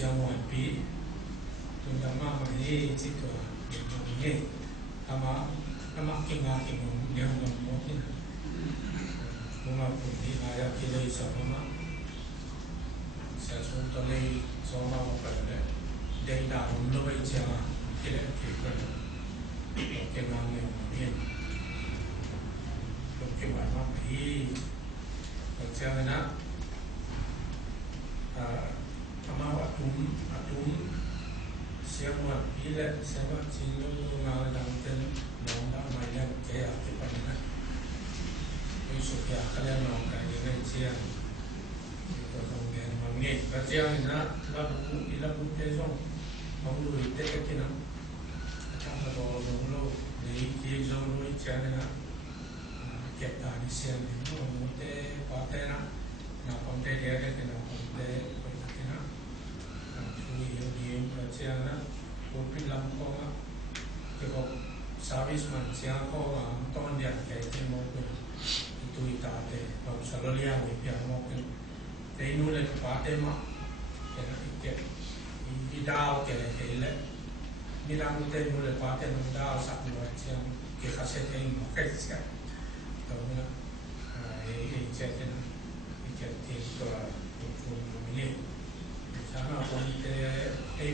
siamo pi tundama mai situ ini ama kinga kingung dia ngomongin bunga putih ayat kita sama saya sudah lagi sama pada dari dalam lebih jauh kita kita kinga ngomongin kinga mai macam mana ama atum siapa bila siapa cilu ngalah dalam nongda maya kaya apa mana itu ya kalian nongda ini cian itu nongda mangit kerja ini lalu tesong malu itu kita cara dulu dari kisah dulu cian kita ni sian itu mute patera na konte dia kita konte kita ini macam mana, kopi lampu ah, kalau servis macam kau tahun dia kayak mungkin itu itade, kalau selalu yang dia mungkin, tapi nulen pate mah, kayak idal kayak ni lampu tu nulen pate nulen satu macam kayak kaset yang kayak sekarang, tahu na, ini jadi itu ini. Sana ponte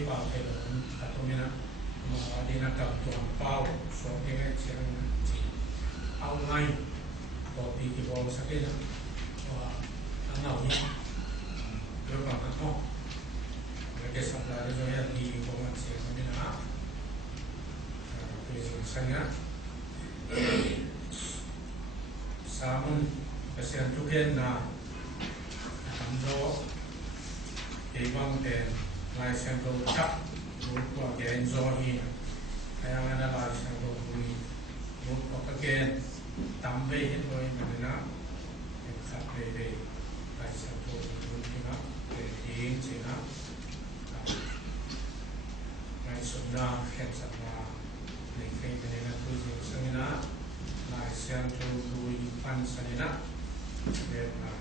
pa pero katomena adina kaptuan pau so kenge chen online kopi ki bol sakena wa angau ni yo pa mo ke sabla de ya di ko ma chen na ke sanga samun kasian tuken na amdo Ibang ten license to chap group again zoni kaya nga na license to group again tambe ito ay manina sa play license to group na playing sina license na heads up na playing manina to sa nina license to group pan sa nina na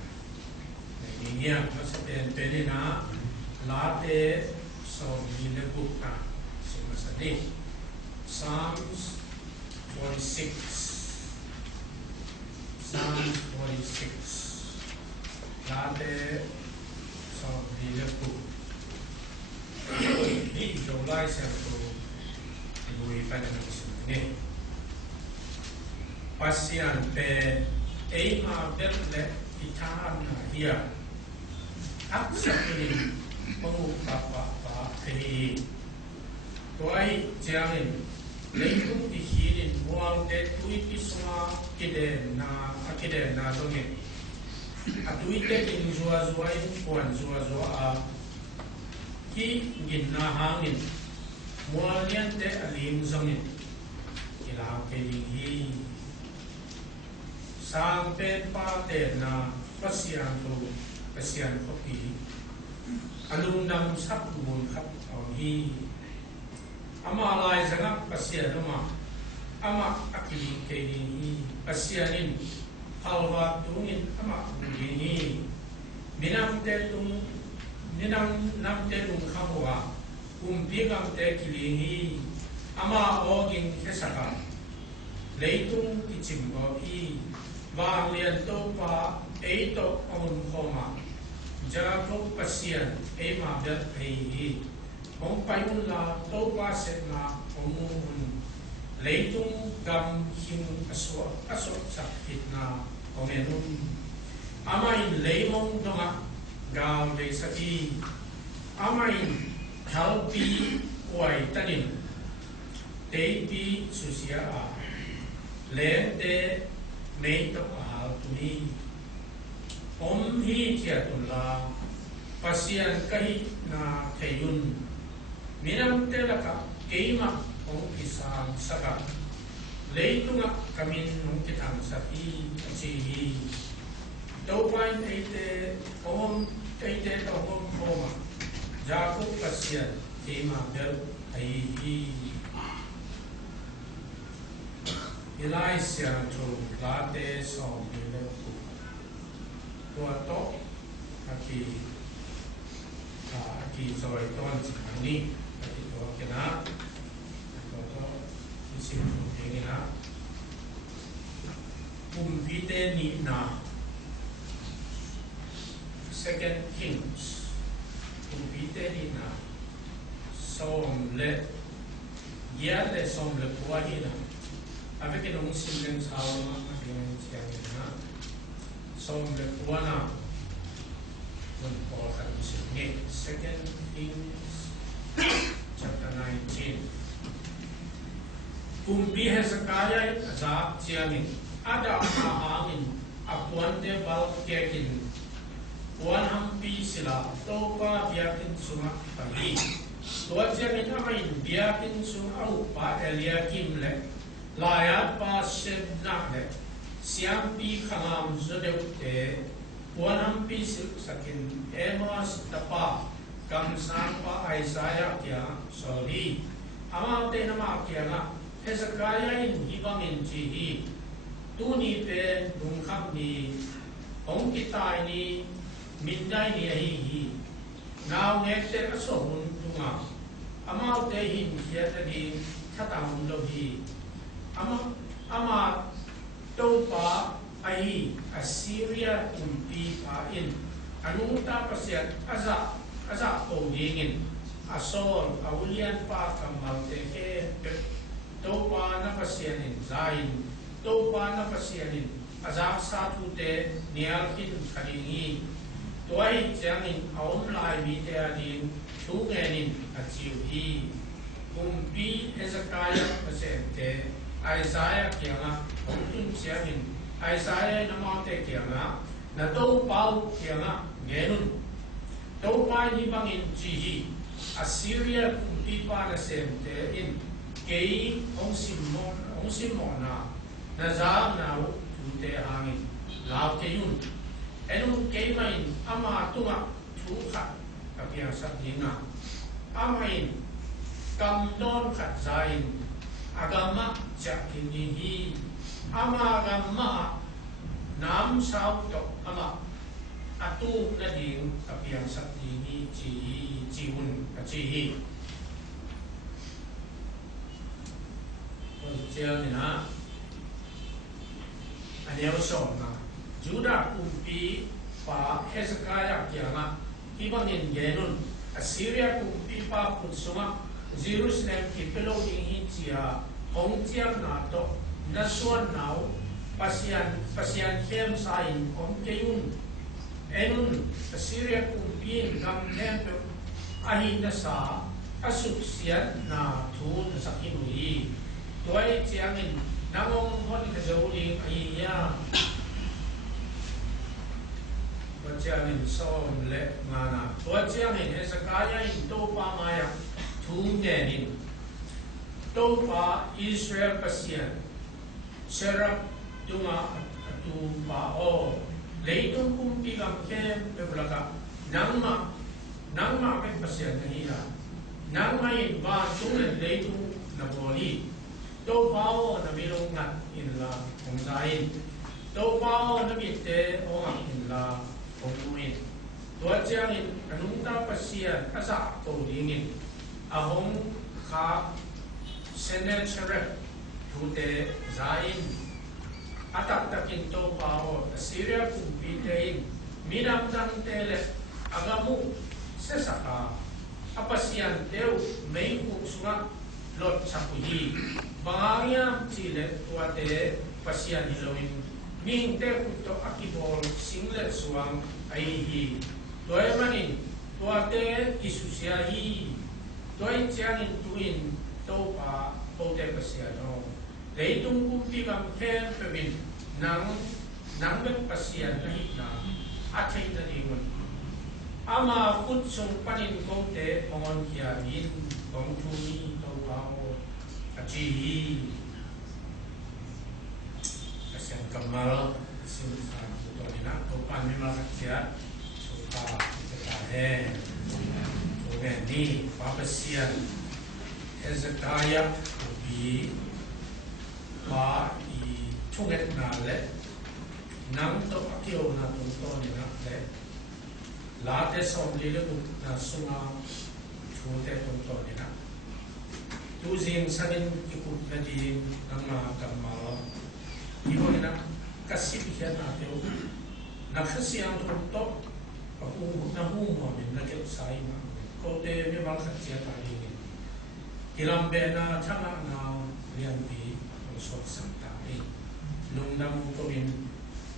India maksudnya penina latte so bila buka semasani Psalms 46 latte so bila buka ini July satu ibu pada ini pasian pe ema berle itan dia Aksapin pengupapa ini, tuai jangan lengkung dihirin mual detui pisma kide na dongeng, atui tekin zua puan zua ki gina hangin mualnya te alim zongin ilang kelingi sampai pate na pasian tu kasihan kopi, alumnam sabun kap ini, ama alai jangan kasihan rumah, ama akili kini kasihanin, halwa tungin ama begini, minam telung kamwa, bigam tekili ama oging kesaka, leitung kicimbo bang lian topa eito on koma. Jago pasien ema ber pei ong payun la to paset na omun leitung gam him aswa sakit na omenun amain leimong donga gal de saki amain halpi wai tanin teipi susia le de meito hal tuni Om hi tiatullah pasian kahi na kayun minam telaka keima om kisang saka leitunga kamin nung kitang sahi achihi taupain eite om koma jakub pasian keima bel aihi ilai siang tu late som Tuato aki ki sorry ton ni ati to kena to isim ni na vite ni na Second Kings vite ni na som le ya le som le kwa hi na avec que nous sommes en som le kwa na Second Kings chapter 19. Kumpi Hezekiah azab chiangin ada ahangin apuan de bal kekin puan hampi sila topa biakin sunga pagi tua chiangin amain biakin sunga upa Eliakim le layat pa sebnak le siampi khangam zodeutte puan hampi sakin emas tapa kamsan pa Isaiah kya sorry amate nama kya na Hezekiah in hibangin jihi tuni pe dungkham ni ong kitai ni mindai ni hi now ngete asohun tunga amau te hin hiata di khatang lo hi ama topa ai Assyria umpi pa in anuta pasiat aza ko dingin asol awulian pa kamal te ke topa na pasianin zain topa na pasianin azak satu te nialkin kalingi toai jangin aum lai mi te adin thugenin achiuhi kumpi Hezekiah pasente Isaiah kianga ongin sianin Isaiah namate kianga na to pau kianga genun topa ni bangin jihi Assyria kumpi pa na sente in kei ong simon na nazar na tute hangin lao keyun enung kei main ama tunga thuha kapia sabdinga amain kamdon khat zain agama jakinihi ama agama nam sao to ama atu nading kapia sabdini jiun achihi Jelena Anel Sona Judah kumpi pa Hezekiah kianga ibangin genun Assyria kumpi pa putsuma Jerusalem kipelo ding hitia hongtiam nato nasuan nau pasian kem sain keyun enun Assyria kumpi gam tempe ahin nasa asuksian na thun sakinui toai chiangin nangong hon ka joli aiya chiangin som le ngana toai chiangin Hezekiah in topa maya thungenin topa Israel pasian serap tunga tupa o leitung kumpi kam kem beblaka nangma pe pasian hiya nangma in ba tunga leitung na boli do pao na milong ngat in la kong zain do pao na bitte o in la kong muin do chiang in anung ta pasian asa ko dingin ahong kha Sennacherib tute zain atak takin do pao Assyria kumpi tein minam dang tele agamu sesaka apasian teu mei uksunga lot sapuhi bangaya chile tuate pasian hiloin ning te kuto akibol singlet suang aihi toy manin tuate isusiahi toy chiangin tuin topa pote pasiano leitung kumpi kam kem pebin nang be pasian lahi na athai na dingon ama kutsung panin kote ongon kiamin kong tuni achihi asen kamal simsan tutorina topan memang rakyat suka ketahe togeni papasian Hezekiah ubi pa I tuget na le nang to akio na tutorina le latte somlile na sunga chute to ni na tu jing sanin ikut na di nanga kamala ibo na kasip hian na teu na khasiang to aku na hu mo min na ke sai ma ko te me ma kha chia ta ni kilam be na thanga na lian bi so sam ta ni lung nam ko min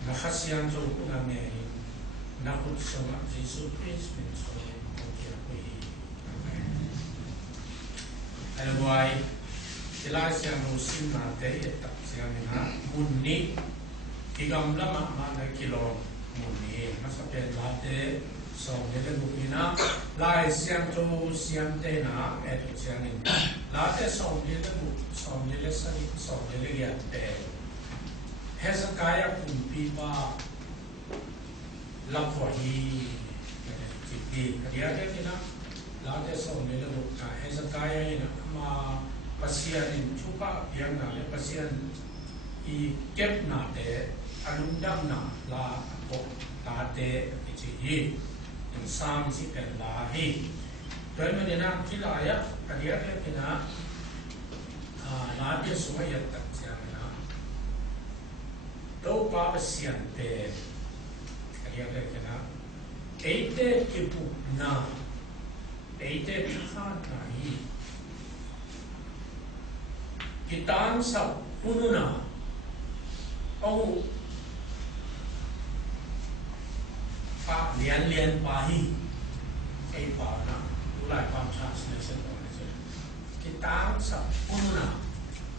na khasiang to na me na ku sama Jesus Christ min so ko kia ko hi ai wai tilai siang no sim na te ta siang na mun ni igam lama ma na kilo muni masa pe latte so le bukina lai siam to siam te na et siam ni latte so le sari so le ya te Hezekiah kumpi pa la for hi ti dia de kina latte so le bukka Hezekiah ina ma pasian in chupa yang na le pasian I kep na te alundam na la ko ta te chi hi in sam si pe la hi toy me na kilaya adia ke kina la de suma ya tak sia na to pa sian te adia ke kina eite ki pu na eite kha na hi kitan sa pununa ông pa liên pa hi ai pa na tu lại quan translation đó là gì cái tám sập na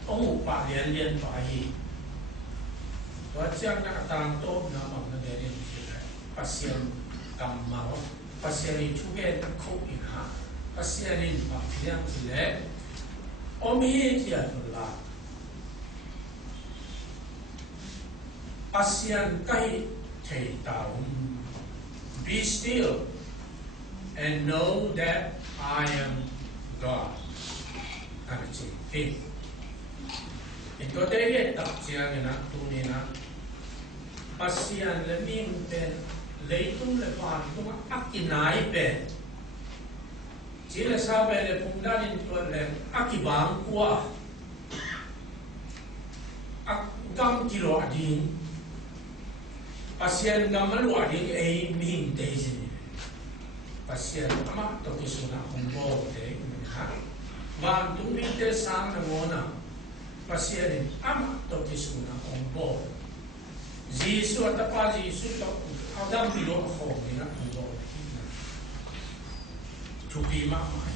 ông pa liên pa hi và chẳng là tăng tốt nó mà nó để đến cái passion cầm máu passion đi chú cái khâu in ha passion đi mà phiền gì đấy ông ấy thì là ASEAN kai thei taum be still and know that I am God. Anachi hin. Ito tayo tak siya na tunina. ASEAN le ming pen leitung le pan kuma akinai pen. Sila sabi le pungdanin tuan le akibang kuwa. Akam kilo ading. Pasien gamalu ading ay ming daisy. Pasien ama to kisuna kumbo te ha. Wan tumite sang na mona. Pasien ama to kisuna kumbo. Jisu atapa Jisu to adam bilo ko ni na kumbo. Chupi ma mai.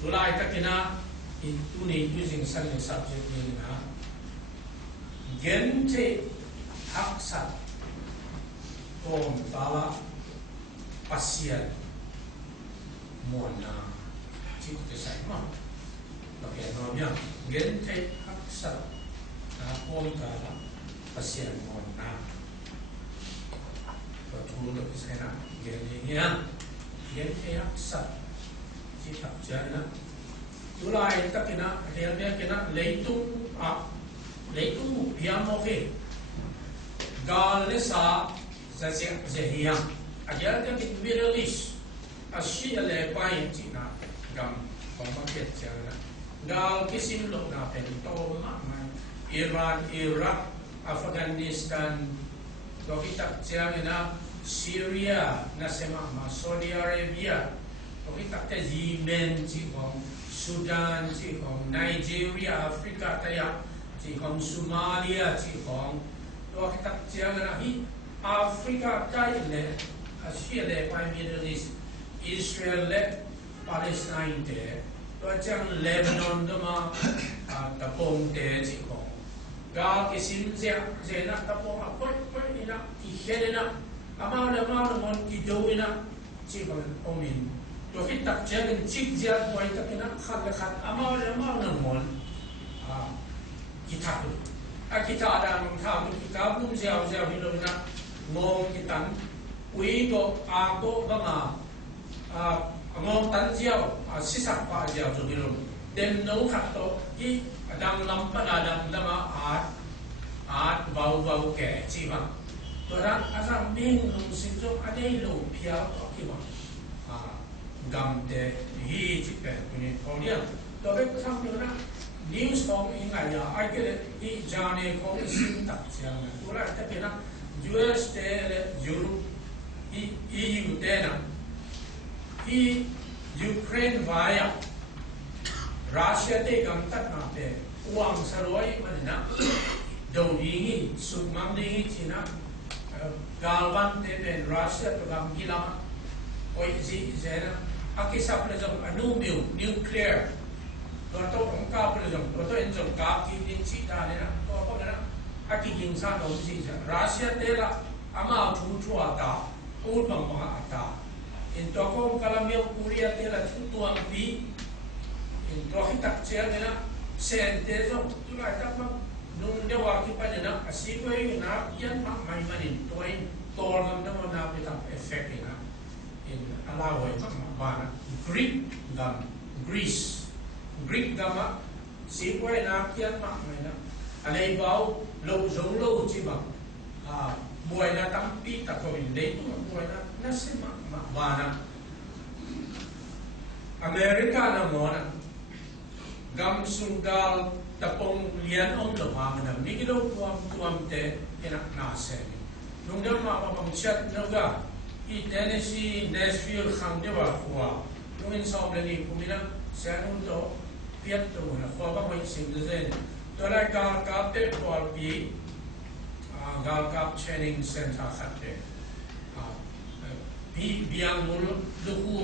Tulai takina intuni using some subject ni na. Gente Haksat Tom Tala Pasien Mona Cik te sai ma Pakai namanya Gente Haksat Tom Tala Pasien Mona Betul lebih saya nak Gente Haksat Cik tak jana Tulai tak kena Dia kena Leitung Biamo ke Gal sa Zehiyang Ajar dia di Middle East Asia le pain Cina Gam Pemaket Cina Gal kisim lo na pento Iran, Iraq, Afghanistan Kita Cina Syria Nasema Saudi Arabia Kita Yemen Cikong Sudan Cikong Nigeria Afrika Taya Cikong Somalia Cikong kita jangan lagi Afrika kaya le Asia le Middle East Israel le Palestine te to jangan Lebanon dema tapong te cikong gal kisim zena tapong apa ina ihelena amal mon kidowina cikong omin to kita jangan cikjat boy takina khat amal mon kita tu kita ada mengkamu kita belum jauh-jauh hidup nak ngom kita uigo ago banga ngom tan jauh sisak pa jauh tu hidup dem no khato I adam lampan adam dama art bau ke ciba ตัวนั้นอาจารย์มิ่งลงสิ่งที่อันนี้ลงเพียวต่อที่ว่ากำเดฮีจิเป็นคนนี้เขาเนี่ยตัวเป็นทำอยู่นะนิวส์ของอิงไงอ่ะไอ้เกลืออีจานเนี่ยของสิ่งต่างๆเนี่ยตัวนั้นแต่เป็นนะ US เตะยุโรปEU เตะนะที่ยูเครนวายะรัสเซียเตะกำตัดมาเตะวางสลายมันนะดูดีงี้สุดมั่งดีที่นะกาลวันเตะเป็นรัสเซียตัวกำกิลาโอ้ยจีเจนะอากิสับเลยจงอนุมิวนิวเคลียร์ตัวโตของกาบเลยจงตัวโตเอ็นจงกากินชีตาเนี่ยนะตัวพวกนั้นอากิยิงซาโนจีเจรัสเซียเตะละอามาทูทัวตาอูดบังมาตาอินตัวกงกาลามิวคูเรียเตะละทุตัวปีอินตัวที่ตักเชียเนี่ยนะเซนเตจงตัวไหนตักมั้งนุ่งเดียวว่าที่ปัจจุบันอาศัยไว้นะยันมากไม่มันอินตัวเองตัวกันทั้งวันน่าไปทำเอฟเฟกต์นะอินอะไรวะมันมานะกรีกกัมกรีซกรีกกัมอ่ะสีไว้นะยันมากไม่นะอะไรเบาโลโซโลจิบังบวยนะตั้งปีตะโกนเด็กบวยนะนั่นสิมานะอเมริกานะมอนะกัมสุงดาลตะปงเลียนองค์ละมานะมิกิโลตัวเตะเห็นน่าเสียนุ่งเดิมมาบังชัดนึกว่าอีเทนเนสซีเนสฟิลด์ขังเดียวหัวนุ่งอินซอมเลนีคุมินะเสียนุ่งโตเพียรตัวนะหัวบังไม่สิ่งเดิมตัวแรกการกับเตะบอลปีการกับเทรนนิ่งเซ็นเตอร์ขัดเตะบียงมุลลูกู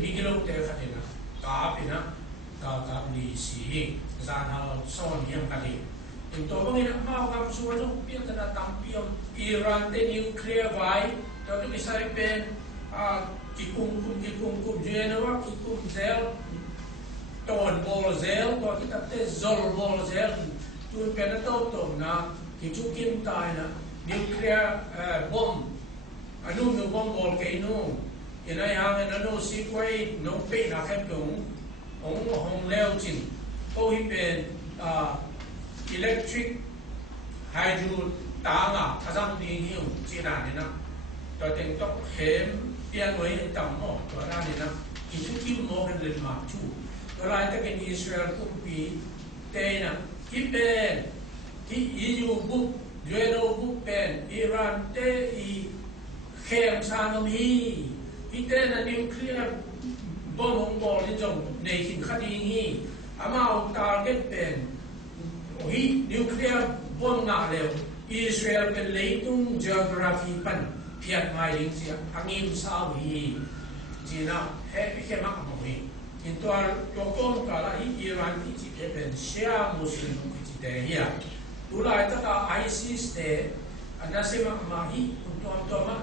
มิกิโลเตะขัดเตะนะกาปีนะกับนี่สิจานเราสอนยังกันดีถึงตัวพวกนี้นะมาเอาคำส่วนของเพียงแต่ละตั้งเพียงอิหร่านเตนิวเคลียร์ไว้ตอนนี้มิสายเป็นกิคุมเจนว่ากิคุมเซลตอนบอลเซลตอนที่ตัดเตะโซลบอลเซลตัวเป็นตัวตรงนะที่ชุกิมตายนะนิวเคลียร์บอมอนุมิวบอมบอลเกนูยังไงฮะนั่นโน้สิไว้น้องเป้นักแข่งขันองเลวจินโอ้ยเป็นอิเล็กทริกไฮโดรตางอ่ะถ้าสั่งดีหิวจีน่านี่นะตัวเต็งต้องเข้มเปลี่ยนไว้ต่ำหมดตัวนั้นนี่นะกิจกิจมองกันเลยมาชูตัวไรแต่เป็นอิสราเอลกุมปีเตนะที่เป็นที่ยูบุกยูโรบุกเป็นอิหร่านเตอีเข้มซานมีที่เตนะนิวเคลียร์บอลของบอลที่จงในหินคดีนี้อามาเอาตาเก็ตเป็นโอ้ยนิวเคลียร์บอลหนักเร็วอิสราเอลเป็นเลยตุ้ง geography ปันเพียรไม่ลิงเสียอังอิมซาวีจีน่าเฮ้มากมากอินตัวก้มกาลาอิหร่านที่จีเป็นเชียร์มุสลิมที่จีเดียตุลาตะไอซิสเตอันนั้นสิมามาฮิตัวมา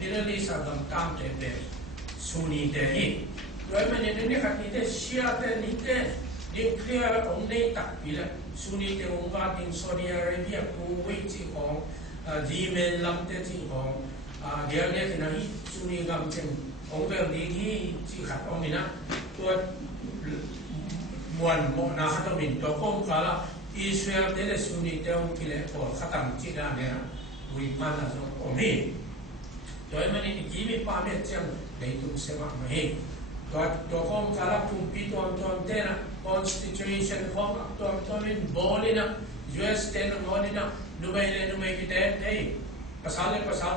นิรลิสาดัมตามเตเป็นซุนีเตฮิโดยมันยังนี่ขัดนี่เตเชียเตนี่เตนิวเคลียร์องค์นี้ตัดไปแล้วซุนีเตองค์การดิงซาอุดิอาระเบียคูเวตที่ของดีเมนลำเตที่ของเดียวเนี่ยที่นั่นซุนีกำจังองค์แบบนี้ที่ขัดองค์นี้นะตัวมวลโมนาขัดองค์นี้ตัวก้มกาลอิสราเอลเตเลซุนีเตองค์ที่เล็กพอขัดตั้งจีน่าเนี่ยวิมานนะองค์นี้โดยมันนี่กี่มีปาเมตจังในทุกเสมาไม่ ตัวของกาลคุมปีตัวเตนะ constitution ของตัวมินบอลินะ US เตนะบอลินะนุไม่กิเตนเทภาษา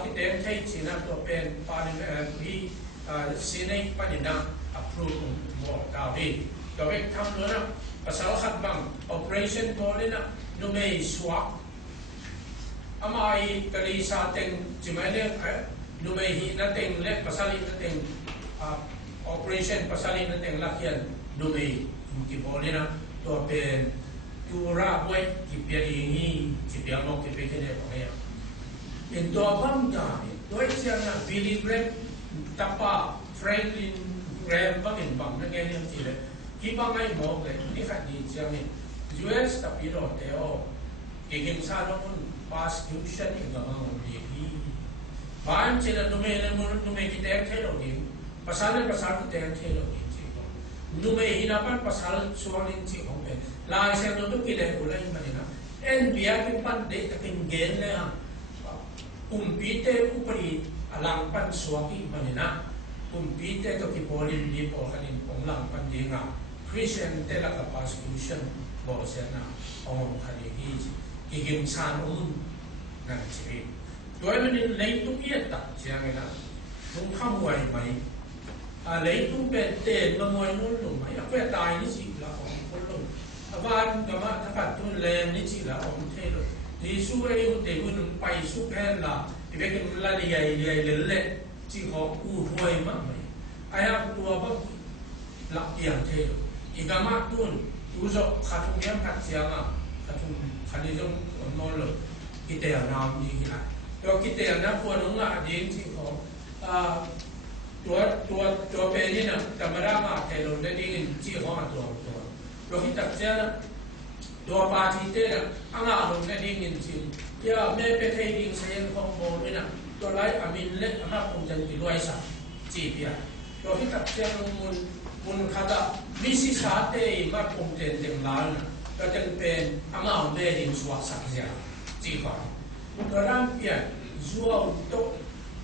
กิเตนเทจีนะตัวเป็นปานิที่ซีเนปานินะ approve หมดดาวิดตัวเอกทำด้วยนะภาษาขัดบัง operation บอลินะนุไม่สวะอามาอีกะลีซาเต็งจิไม่เนี่ยนุไม่ฮีนั่นเต็งเล็กภาษาลินั่นเต็งoperation pasal ini tentang lakian doi mungkin boleh na tu apa tu rabai kipiar ini kipiar mau kipiar ni boleh ya itu apa macam ni tu isinya Billy Graham tapa Franklin Graham bangin bang nanti yang cile kipang ay mau ke ni kat ni siang ni US tapi lo teo kegem sana pun prosecution ni gamang lagi bahan cile nume kita kelo ni pasal kita yang celo ini, nume hinapan pasal soal ini orang lah saya tu kita boleh mana, biar kita pandai tapi gen le Umpite upari alang pan suwaki manina. Umpite to kipolin di po kanin ponglang pandinga. Christian tela ka persecution bo siya na ong kanigi. Igim san na chiri. Doy manin leitung iyata siya nga nung kamuay may. Leitung pete mamuay nulong may. Akwai tayo ni sila ong kulong. Awan gama nakatun lem ni sila ong telo. Di suwe yung tegun pai su pen la ibeke la liai le chi ho u huai ma mai aya tua ba la yang te igama tun uzo khatung yam khat sianga khatung khani jong no lo kite nam ni la yo kite na ko no nga din chi ho tua pe ni na kamera ma te lo de ding chi ho ma tua yo hitak sia Dua parti tera, anga dong na dingin sin. Ya me petay ding sayan kong mo ina. Dolay amin le ama kong jan iluay sa cipia. Do hitap siya mun kada misi sa te ma kong ten ten lal na. Do ten pen ama me ding swasa siya cipa. Doram pia zuaw to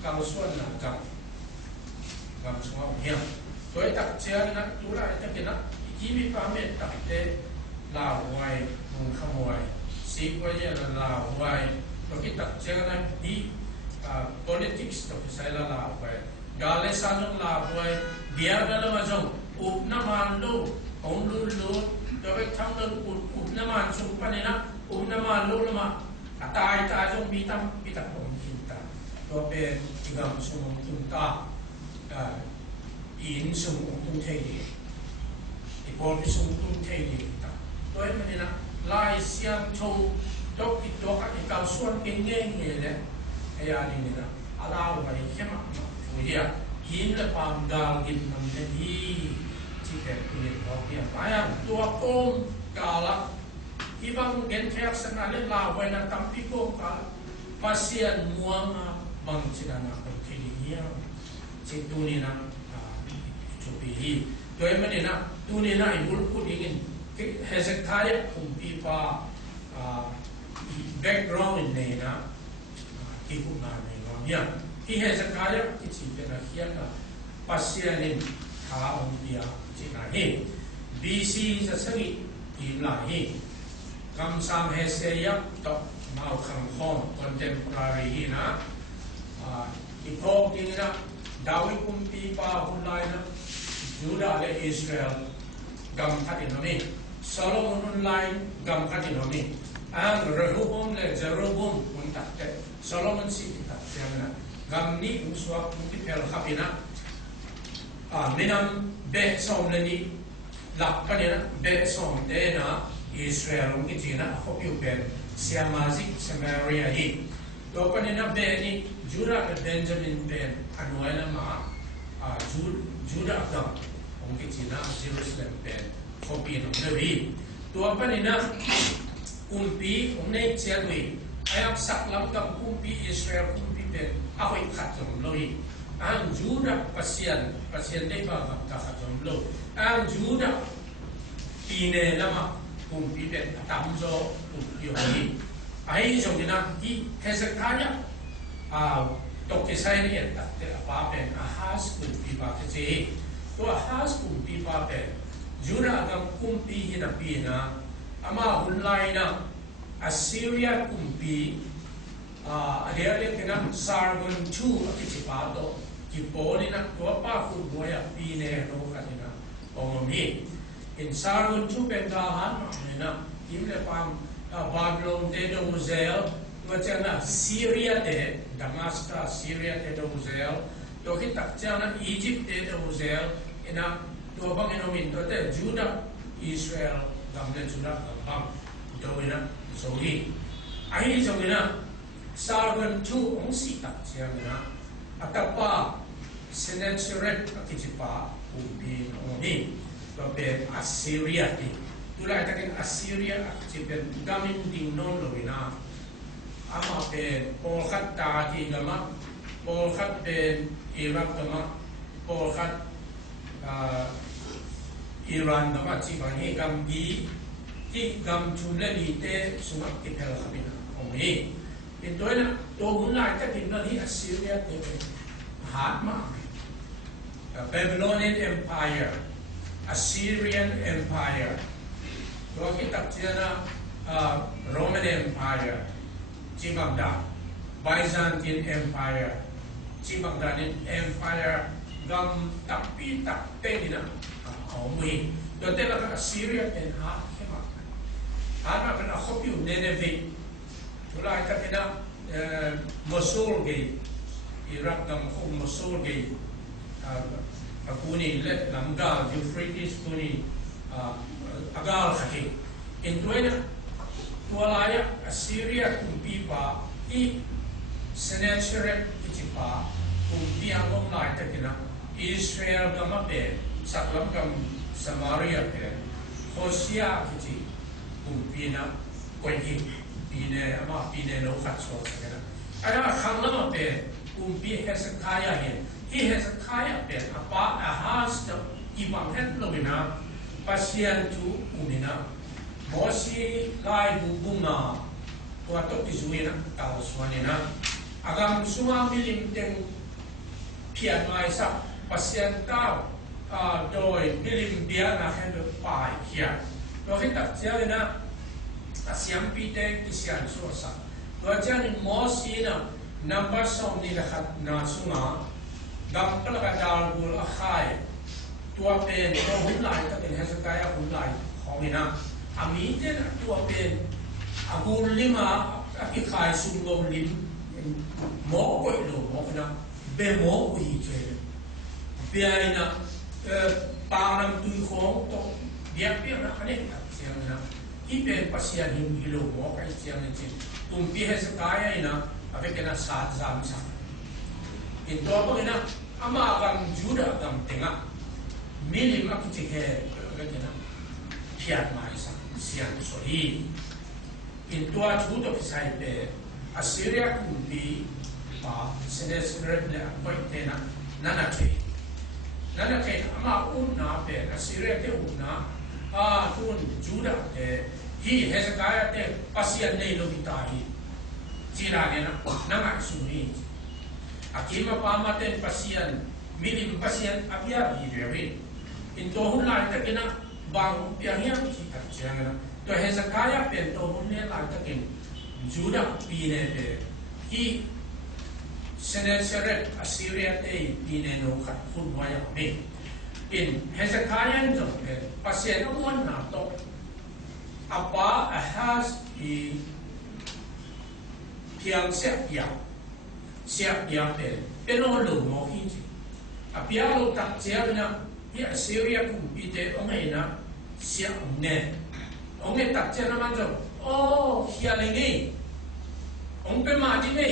kang suan na kang suaw hiam. Do hitap siya na tulay ita kina ikimi pa me tak te la huai mong kamuai si ko ya la huai to kita jangan di politics to sai la huai gale sanong la huai biar gala majong upna mando onlu lu to be thang lu upna man sung panina upna man lu lama atai ta jong bitam ong kinta to be tigam sung kinta in sung tung thei ipol sung tung thei Toy manina lai siang chou dok itu kan ikal suan kengeng ni le ayah ni na ala wai kema fuya hin le pam dal gin nam le hi chiket kulit hokia ayah tua kom kala ibang gen kyak sana le la wai na tampi ko kala pasian muanga bang chidana ko kiliya chituni na chupi toy manina tuni na ibul ku dingin Hezekiah kumpipa background ni na kikuna ni ngam ki Hezekiah kichite na hiya pasyanin ha umpia china he BC sa sagi imla he kam sam Hezekiah to mau khang khom contemporary hi na ipok ding na David kumpipa hulai na Judah le Israel gam khatin ni Solomon online gam khatin ni ang Rehoboam le Jeroboam untakte Solomon si tak siana gam ni uswa mungkin pel khapina minam be som le ni lakpanina be som de na Israel ungitina hopiu ben siamazik Samaria hi dopanina be ni Judah le Benjamin ben anuela ma Judah gam ungitina Jerusalem ben kopi no lewi tua panina kumpi unne chelwi ayak saklam kam kumpi Israel kumpi ben ahoi khatom loi ang Judah pasien de ba ka khatom lo ang Judah pine lama kumpi ben tamzo kumpi hoi ai jongina ki Hezekiah toke sai ni ta te apa ben ahas kumpi ba ke to ahas kumpi ba ben Judah agam kumpi hinapina ama hunlay na Assyria kumpi adere kena Sargon II akitipato kiponi na tua pa kuboya pine no kanina ongomi in Sargon II pentahan na imle pam Babylon de Uzel wachana Syria de Damascus Syria de Uzel to kitakchana Egypt de Uzel ina Dua bang enomin tote Judah Israel gamle Judah gam doina zohi ai zoina Sargon II ongsi tak siamina atapa Sennacherib akitipa umpi oni babe Assyria ti tulai takin Assyria akitipen gamin ding non loina ama pe polkhat ta ti gama polkhat pe Iraq gama polkhat Iran nama cipang ni gam di gam jumlah di te sungai kita lah kami nak. Omi, in toina to hunai ta tin ni Assyria te Hatma Babylonian Empire Assyrian Empire to kita tiana Roman Empire Chibagda Byzantine Empire Chibagdanian Empire gam tapi na Omi to tela ka Assyria ten Hana na hopiu Nineveh tulai ka ina Mosul gate Iraq gam Mosul gate akuni let namgal Euphrates kuni agal khaki intuena tualaya Assyria kumpi pa I Sennacherib itipa kumpi angom lai takina Israel gamape saklam gam Samaria pe Hosea kiti kumpi na koyi pine ama pine no khatso takina ara khangama pe kumpi Hezekiah he Hezekiah pe apa Ahaz to ibang het lomina pasien tu umina Mosi lai bubunga tuatok dizuina tawaswanina agam suma milim teng pian mai sa pasien tau doi milim dia na hen pai kia lo kita jalina asiam pite kisian sosa lo jani Mosi na number som ni lahat na sunga gam pala dal bul akhai tua pen to hunlai ta ten Hezekiah hunlai hongina amiten tua pen agul lima akikai sungom lim mo ko lo mo na be mo ui che biaina panam tu khong to biak biak na ane siang na ipe pasian him hilo mo kai siang ni chin tumpi Hezekiah ina ape kena sat zam sa in to ko ina ama gam Juda gam tenga milim akitike kena piat mai sa siang sohi in tua Juda kisai pe Assyria kumpi pa Sennacherib le apoi tena nanake ama unna pe Assyria te unna tun Juda te hi Hezekiah te pasian nei lo bitahi jira ne na nanga suni akima pama ten pasian milim pasian apia birewi in to hunla ta kena bang piangya ki ta changa to Hezekiah pen to hunne la ta ken Juda pine pe hi Sennacherib Assyria te pine no khat khun waya me in Hezekiah to pasian amon na to apa Ahaz I piang siap ya pe peno lo mo hi apia lo tak sia na ya Assyria ku ite ongena siap ne onge tak sia na manjo oh hia lengi ong pe ma di me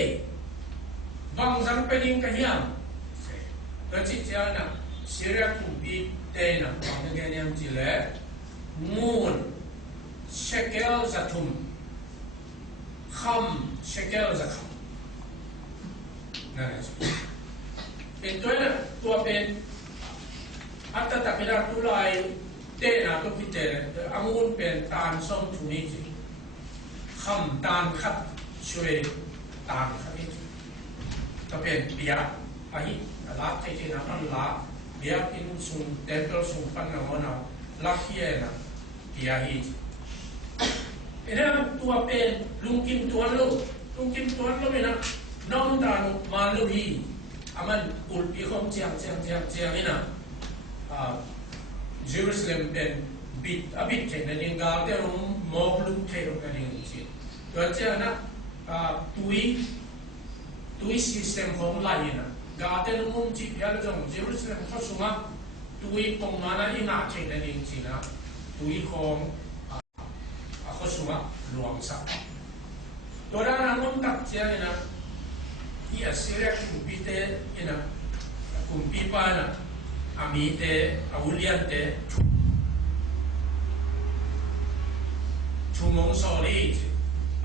bang zang pe ling ka hiam ta chi sia na Syria ku ite na bang ne nyam ji le mun shekel zatum kham shekel zakham na entoina tua pen atta takira tulai te na to pite amun pen tan som thuni ji kham tan khat shwe tan khani to pen pia ai ala te te na la bia in sum temple sum pan na mona la hiena pia hi ina tua pen lungkim tuan lo mena nom dan malu hi aman ulpi khom chiang ina Jerusalem pen bit abit chen na ning gal te rum mob lu the ro ka ning chi to cha na tui system khom lai na ga te rum chi ya jong Jerusalem kho sunga tui pong mana ina chen na ning chi na tui khom sunga luang sa tora na mun tak sia ina I Assyria kumpi te ina kumpi pa na ami te awulian te chumong soli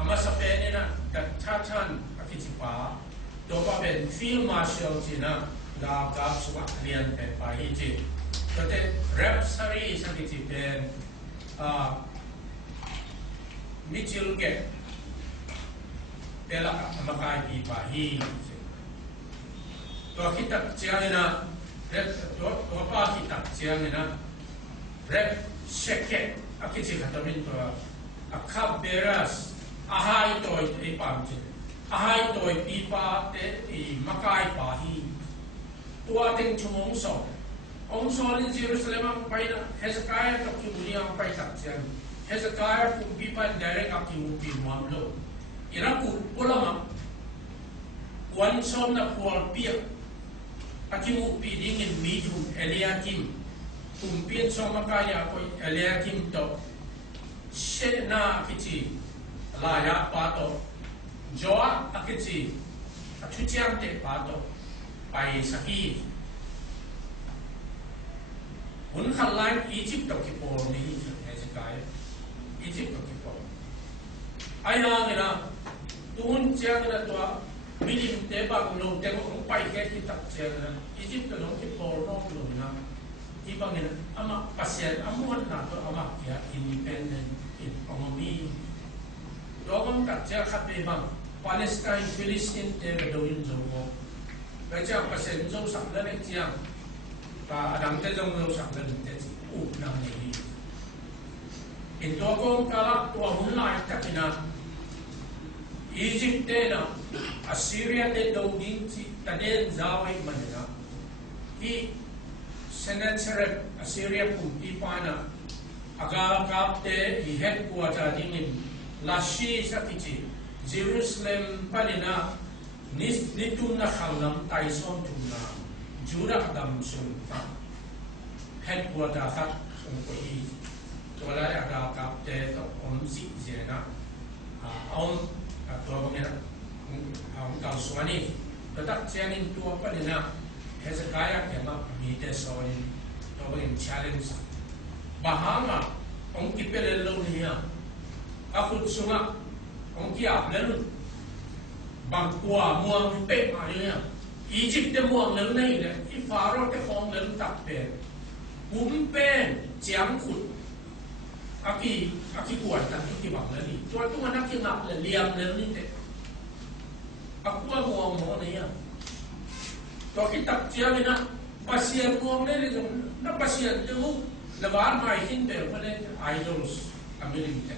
ama sa pe ina kat chachan akitipa do pa ben field marshal tina ga suwa lian pe pa hi ji to te rep sari sa kitipen Mitchell get pela amakai pipa hi to kita chiangena rep to pa kita chiangena rep sheket akichi khatamin to akhab beras ahai to ipam che ahai to pipa te I makai pa hi tua teng chumong so ông so in Jerusalem ang pai na Hezekiah to kimuni ang pai tak chiang Hezekiah kum pipa direct akimupi mamlo iraku ulama wan som na pual pia akimupi dingin midhum Eliakim kumpin som makaya ko Eliakim to shena kichi laya pato joa akichi achuchiam te pato pai saki un khalan Egypt to kipor ni Hezekiah Egypt to kipor aya ngena tun chiang na to milim te ba lo te ko pai ke ki tak chiang na Egypt to kipor no lo na ibang ngena ama pasien amuan na to ama ya independent economy dogong tak chiang khape bang Palestine Philistine te do in zo mo ba chiang pasien zo sak la ne chiang và đằng tới trong lâu sẵn lên để nằm này in to con kala to hun lai takina Egypt te na Assyria te do din chi taden zawai manana I Sennacherib Assyria pu ipana aga kap te I headquarter dingin Lashi sakichi Jerusalem palina nitun na khalam taison tunna Judah dam sun headquarter khat sung ko I to la aga kap te to om si zena om to ko mena om kal suani to tak chianin to pa dina Hezekiah ke ma mi te so in to in challenge bahama om ki pele lo nia akut sunga om ki ap lelu bang kwa muang pe ma nia Egypt te muang lelu nei le I Pharaoh te khong lelu tak pe bum pen chiang khut aki kuat tak ki bang le ni to tu anak ki nak le liam le ni te aku muang mo ne ya to ki tak chiang ni na pasien muang le le na pasien te mu le ban mai hin be ko le idols amelin te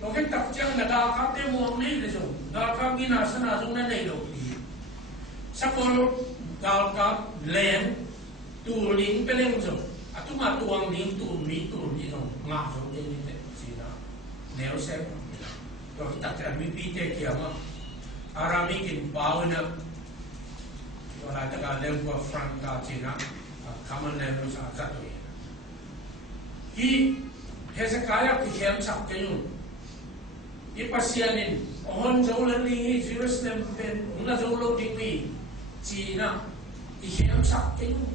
to ki tak chiang na da ka te muang ni le so da ka ki na sana so na nei lo sa ko gal ka len tu ling peleng so atu ma tuang ning tu mi no nga so de ni te sina neo se to ta tra mi pi te kia ma arami kin pauna wala ta ka le ko franca china common level sa ka to I Hezekiah ki hem sak ke yun I pasianin on zo la ni Jerusalem pen una zo lo ding ni china I hem sak ke yun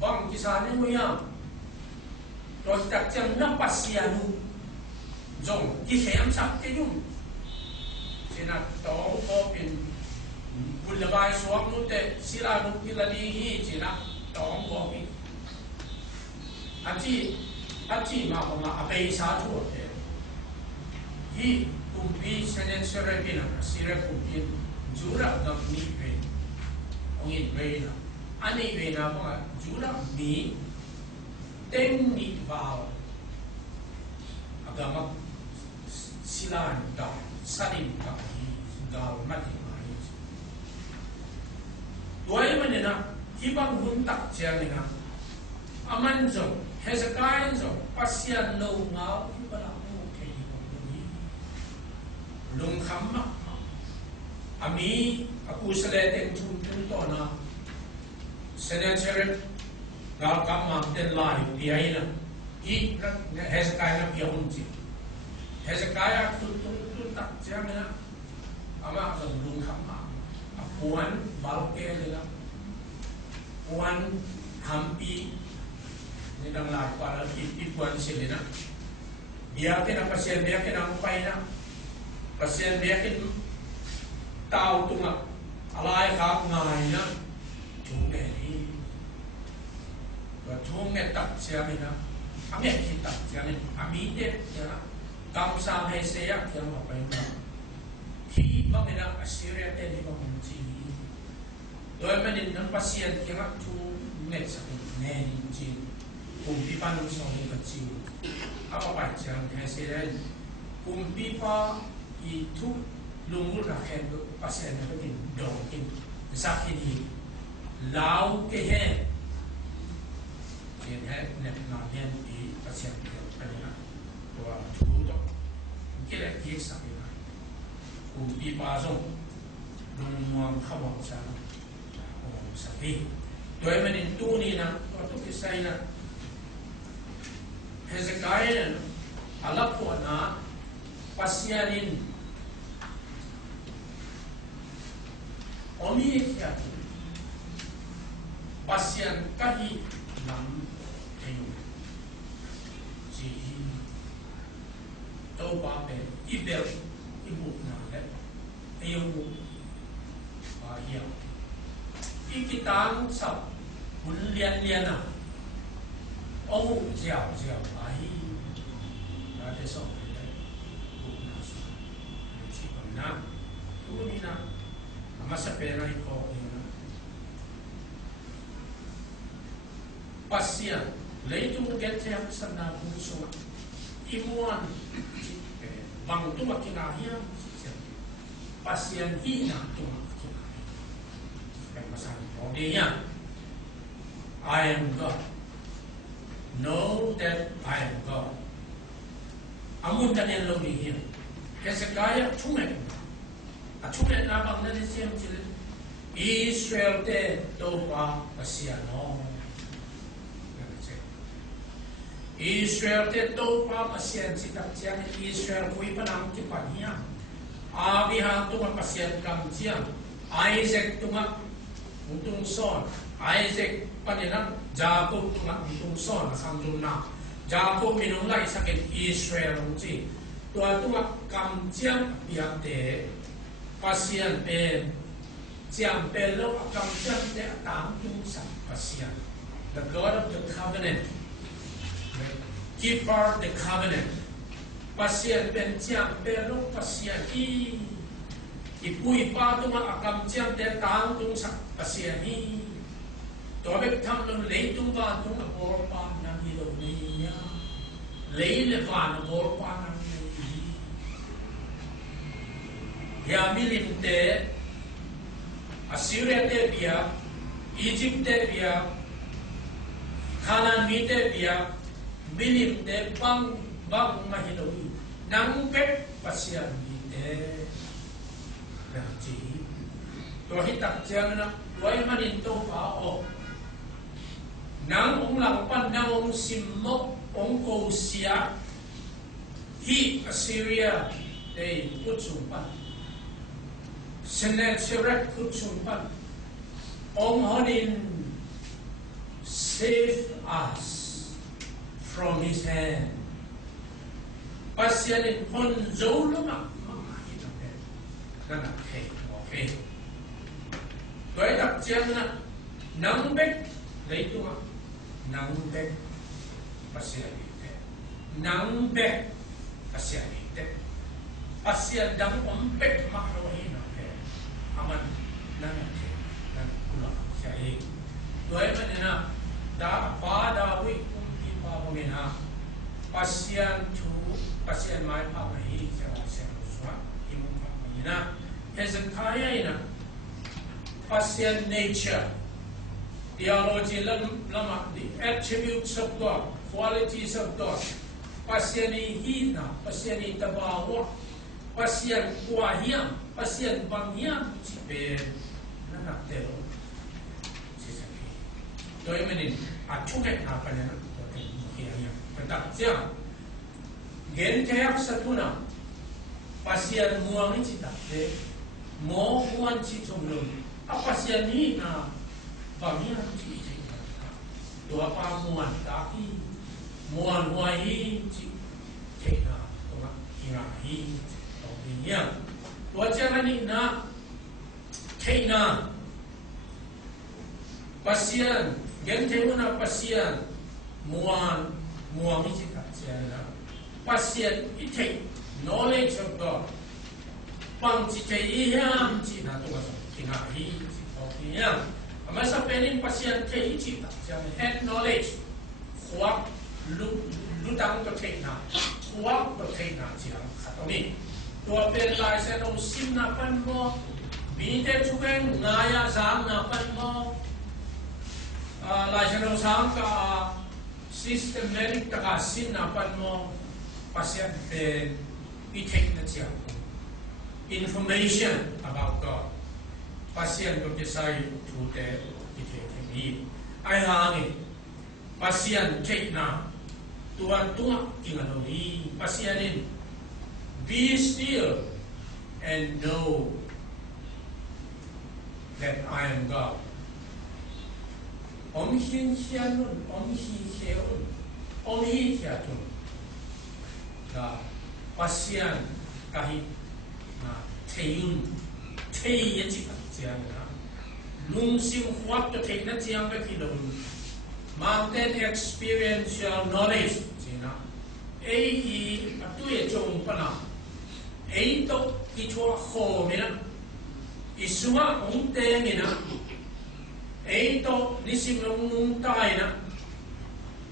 bang kisahnya mo yan to tak chang na pasianu zong ki hem sak ke yun sina to ko pin bulabay suwak no te sila no kilali hi sina to ko pi aci ma apay sa tu te hi kumpi senen serepina sira kumpi jura dam ni pe ongin pe na ani pe na ba jura mi ten ni bao agama silan da sanin ka dal mati mai doy manena ibang huntak chiang na aman zo Hezekiah zo pasian no ngau ibala mo kay lung khamma ami aku seleten chum to na Sennacherib gal kam ten lai diaina I Hezekiah na piyonji Hezekiah tu tak chiang na ama lung khamma apuan balke lela puan hampi ni dang la para ipuan silina biakin ang pasien biakin ang upay na pasien biakin tao tunga alay ka ngay na tunge ni tunge tak siya na ame kita siya ni amite siya Kam sa hai seyak yang apa yang hi bangena Assyria tadi bangunci doi manin nan pasien yang tu net sakit nenci kumpipan song kecil apa macam hai seyak kumpipa itu lumur rakyat pasien itu dongin sakit ini lau kehe hai net nanya di pasien yang tua tu dok kira kisah kumpi pasong nung khawang sa sabi doi manin tuni na to kisay na Hezekiah alap ko na pasyanin omiikya pasyan kahi nam kayo si tau pa pe ibel ibu na ayong bahagia. Ikitang sa hulian-lian na. Oh, jiao bahi. Nade so bukna sa. Chikam na. Tuni na. Masa pera iko yun. Pasya. Laito mo gete ang sa nabuso. Imuan. Bang tumakinahiyan. Pasien hina tumak kaya masabi ko niya I am God, know that I am God. Amun kaniyan lo niya kasi kaya tumek at tumek na bang nanisiyam sila Israel de dopa pasiano Israel de dopa pasian sitak siya Israel kuwi panang kipan niya Abraham tunga pasien kam siang Isaac tunga untung son Isaac panilang Jacob tunga untung son asandun na Jacob minulay sakit Israel unci tua tunga kam siang piate pasien pe siang pelo kam siang te atang tung sa pasien the God of the covenant keeper the covenant pasien penciang pelo pasien ipui pa tu ma akam ciang te tang tung sa pasien tobek tham lo lei tung ba tung abor pa na hi lo ni ya lei le pa na abor pa na ni ya milim te Assyria te bia Egypt te bia Canaan te bia milim te bang mahilo nang pek pasyan ite nanti to hitak jang na loy manin to pa o nang lang pan nang simmo ong ko siya hi Assyria they kutsumpan Sennacherib kutsumpan ong honin save us from his hand pasyanin hon zolo ma okay toy tak chiang na nang bek leitu ma nang bek pasyanite nang bek pasyanite pasyan dang ompek makrohin aman nan kula sai toy manina da pa da wi ki pa pamena pasyan tu pasien mai pa mai sa sa swa imu pa mai na Hezekiah ina pasien nature theology lama the attributes of God qualities of God pasien hina pasien tabawa pasien kuahia pasien bangyam cipen na telo sisaki doi menin achuket na pa na to hiya petak siang gen kayak satuna pasien muang cita de mo muan ci somlum apa pasien ni na bangian ci dua pa muan taki muan huai ci kena to ina hi to niya dua jangan ni na kena pasien gen kayak pasien muang cita siapa pasien ite knowledge of God pang cite iyam cina tu masuk tinggal hi iyam masa pening pasien te cita jangan head knowledge kuat ludang tu tekna kuat tu tekna jangan kata ni tua pelai saya tu sim napan mo binte cuken ngaya zam napan mo lai saya tu sam ka systematic tak sim napan mo pasien te itek na jangan information about God pasien tu desai tu te itek ni ai hangi pasien tekna tuan tua tinggal ni pasien ini be still and know that I am God. Om hin hianun, om hi heun, om hi hiatun. Da pasien kahit na teyun, tey yang cik ciang na, lung sim huat tu tey na ciang berkilun, mountain experiential knowledge cina, hi atu ye jom pana. Eito kichwa ho mina isuma unte mina eito nisim nung tai na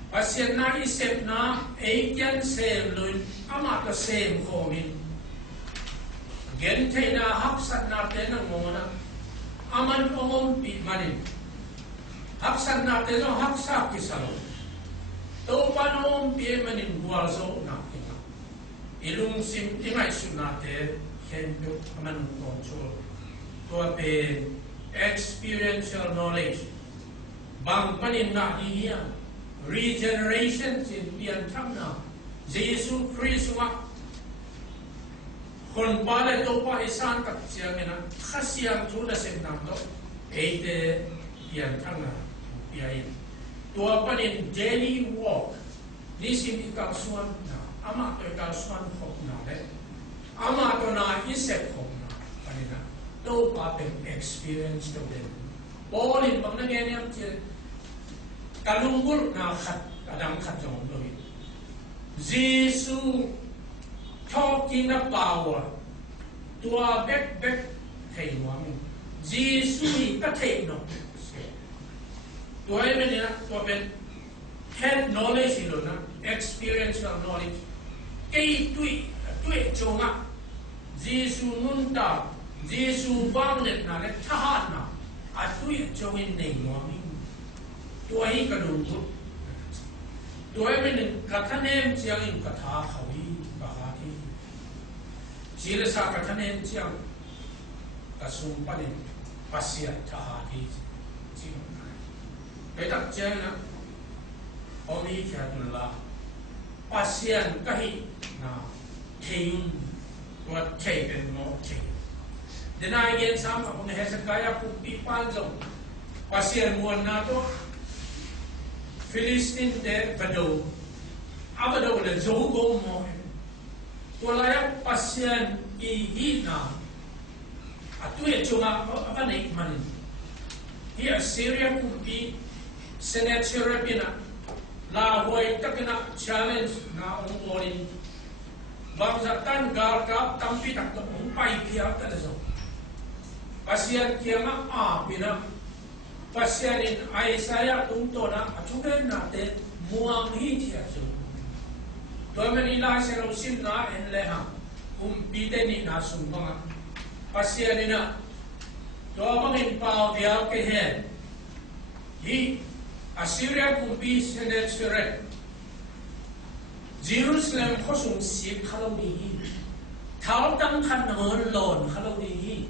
pasien na isep na eikian sem luin ama ka sem ho min gen te na hapsat na te na mona aman omon pi manin hapsat na te no hapsa kisalo to panom pi manin buazo na ilung sim timai sunate hendo aman control to pe experiential knowledge bang panin na hiya regeneration sin pian thamna Jesus Christ wa kon pale to pa isan tak siamena khasiam tu na sem nam do eite pian thamna piai to panin daily walk nisim ikam suan ama to ka swan khop na le ama to na isep khop na panina to pa pe experience to den bolin bang na nge niam che kalungul na khat adam khat jong loi Jesus talking the power to a back thei wa mi Jesus ka thei no to ai me na to ben head knowledge lo na experiential knowledge cây tuổi trông á Giêsu nun ta Giêsu vang lên là cái tha na à tuổi trông in nền nó mình tuổi cái đồ tốt tuổi mình cả thân em chiang in cả tha khẩu đi cả hà đi chỉ là sao cả thân em chiang cả sung pa đi pasien tha hà đi chỉ cái đặc chiang na ông đi theo tu la pasien kahi na theyun wa thei ben mo thei denai gen sam ka pung Hezekiah pu pi pan jong pasien muan na to Philistine de bado abado le zo go mo to la ya pasien i na atu ye chunga apa nei manin hi Assyria pu pi Sennacherib pina la hoi takina challenge na orin bangsa tan gar kap tampi tak to pai pia ta so pasien kiama a pina pasien in Isaiah to na achuken na te muang hi thia so to mani la se ro sim na en le ha pi te ni na sum ba pasien ina to bangin pau dia ke he hi Assyria kumpi Sennacherib Jerusalem khosung sip khalo ni thao tang khan ngon lon khalo ni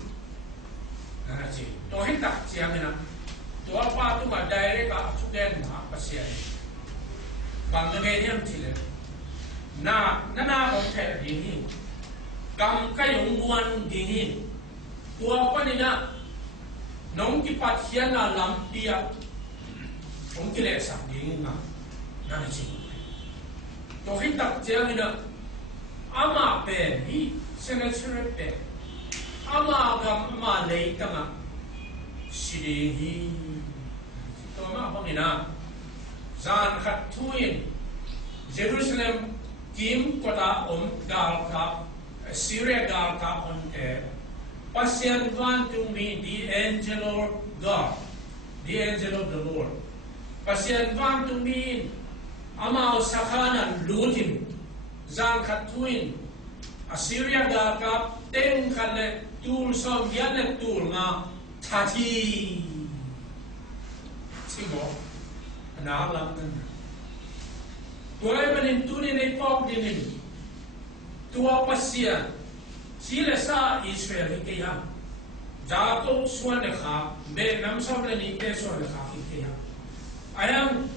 na chi to hi tak chiang na to pa tu ma direct ka chu den ma pasien bang nge niam chi le na ko the di ni kam ka yung buan di ni to pa ni na nong ki pat hian na lam pia ông kia lại sắm đi nga na chi to hin tak chiang ina ama pe hi Sennacherib pe ama gam ama lei tanga si hi to ma bang ina zan khat thuin Jerusalem Kim kota gal kap Syria gal kap onte pasyan van to me the angel of God, the angel of the Lord. Pasyan van to me amaw sakana lutin zang katuin Assyria gal kap ten kale tul som yanet tul nga tati sigo na lang tuay manin tunin ay pop dinin tuwa pasya sila sa Israel kaya jato swanekha be namsam le ni ke swanekha kaya ayam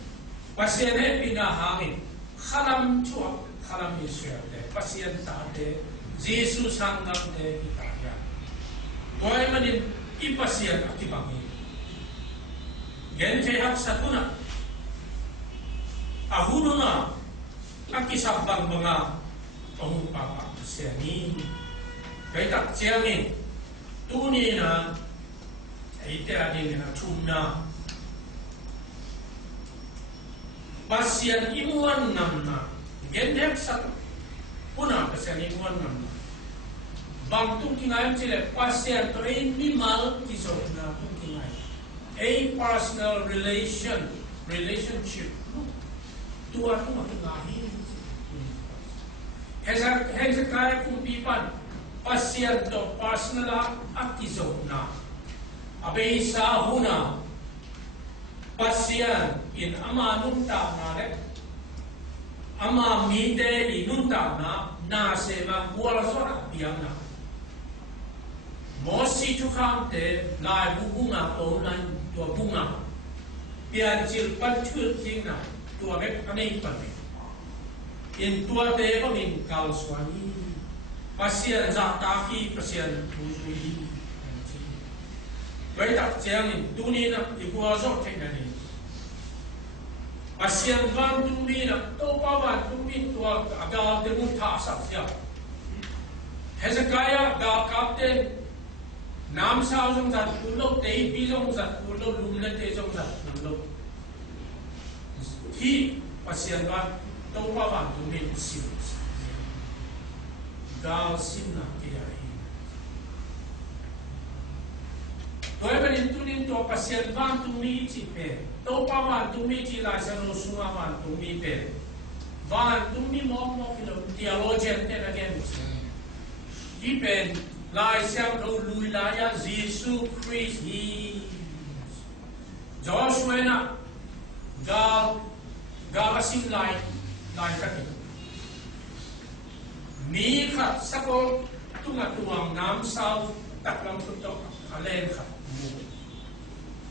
pasya ne pinahangin khalam chuak khalam Israel de pasya ta de Jesus hangam de kitaya tuay manin ipasya akibangi gen kaya sakuna Ahuno na nakisabang mga pangupapa siya ni kaya taktsiyangin tunay na ay tiyadin na tuna pasyan imuan namna gendek sa puna pasyan imuan namna bang tungkingayon sila pasyan to ay mimal kiso na tungkingayon a personal relationship Tua tu makin lahir. Hezekiah kumpipan pasyan to personal akizona. Abe sahuna pasyan in ama nunta na le ama mide inunta na se buala sora biang na. Mosi tu kante lai bunga online tua bunga. Biar cilpan cuci na. Tua mek aneh panai. In tua te pamin kal suami. Pasien zataki pasien tui. Baik tak jangan tuni nak ibu azok teknani. Pasien van tuni nak topa van tuni tua agal temu tak sakya. Hezekiah gal kapten nam sao jong zat ulok tei pi jong zat ulok lumle te jong zat ulok. Hi pasien van topa van tuni siu. Gal simna kiai. Toy benin tunin to pasien van tuni cipe. Topa van tuni ci la sano sunga van tuni pe. Van tuni mo kilo theologian te again. Dipen lai siang do lui la ya Jesus Christ hi. Joshua na gal asim lai kati. Ni khat sako tunga tuang nam sao taklam tutok alen khat.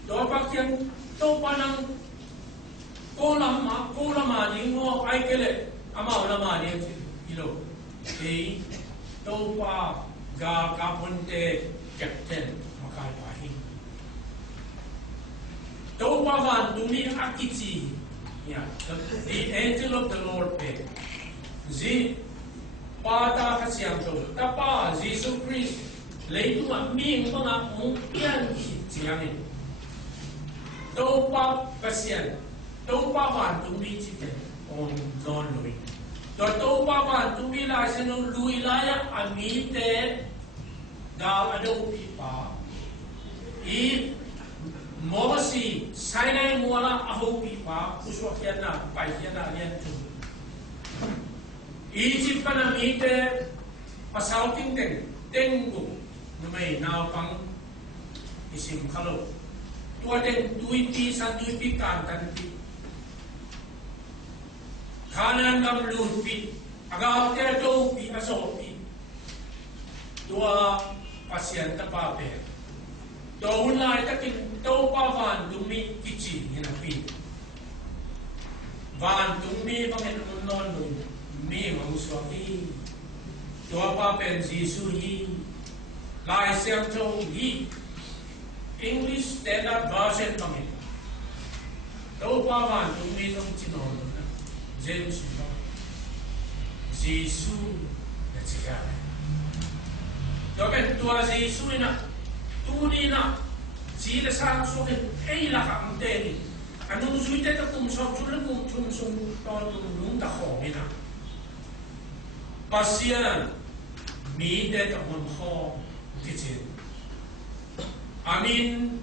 Do pakyang to panang kolama ni ngo ai kele ama lama ni ilo. E to pa ga kapunte captain makai pahi. To pa van tumi akichi. Yeah, the angel of the Lord pe. Zi Pata kasiang to tapa Jesus Christ leitu aming mga umpian siangin to pa kasiang to pa van tumi chite on don lui to pa van tumi la seno lui laya amite da ado pipa I mosi Sinai mola aho pipa uswakiana paikiana lian tu Egypt pana mite pasal ting tengu numai naw pang isim khalo tua den tuipi san tuipi kan tan pi kanan gam lu pi aga te to pi aso pi tua pasien ta pa pe to unai ta kin to pa van dumi kichi ina pi van dumi bangen non lu me mausuaki tua pa pen Jesu hi lai siam to hi English Standard Version kami tua pa van tu me nong chinon James Jesu na chika tua pen tua Jesu ina tu ni na si le sang so ke ei la ka ante ni anu suite ta kum so chul kum chum sum ton lung ta ho ina pasien mi de ta mon ho kitchen amin